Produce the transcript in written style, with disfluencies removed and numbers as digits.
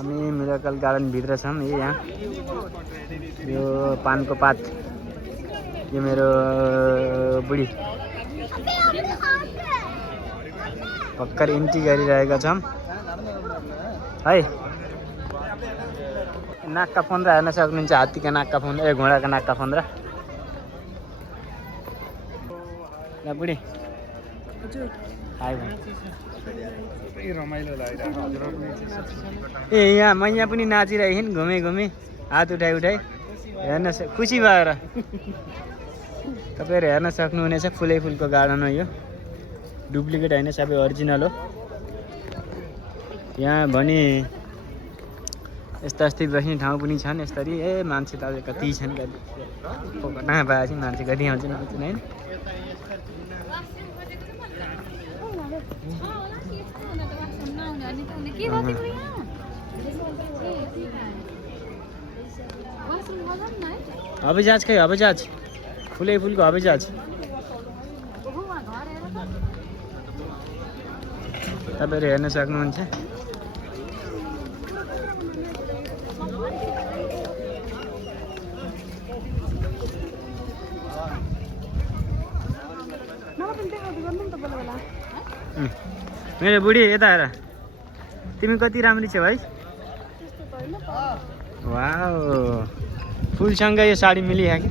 हामी miracle garden भित्र छौँ। यहाँ यो पानको पात, यो मेरो बुढी भर्खर एन्ट्री गरिरहेका छौँ है। नाकका फन्द्रा हेर्न सक्नुहुन्छ, हात्तीका नाकका फन्द्रा, घोडाका नाकका फन्द्रा। ल बुढी रमाइलो लागिरहेको ए यहाँ मैया पनि नाचिरहेको नि, घुमे घुमे हात उठाइ उठाइ हेर्न खुसी भएर। तपाईँहरू हेर्न सक्नुहुनेछ, फुलै फुलको गार्डन हो यो, डुप्लिकेट होइन, सबै ओरिजिनल हो। यहाँ भने यस्ता यस्तै बस्ने ठाउँ पनि छन् यसरी। ए मान्छे त अझै कति छन्, कहाँ पाएपछि मान्छे कति आउँछन् आउँछन् होइन। हवाईजहाज खै, हवाईजहाज, फुलै फुलको हवाईजहाज। तपाईँहरू हेर्न सक्नुहुन्छ। मेरो बुढी यता हेर, तिमी कति राम्री छौ है। वाउ, फुलसँग यो साडी मिलिहाल्यो।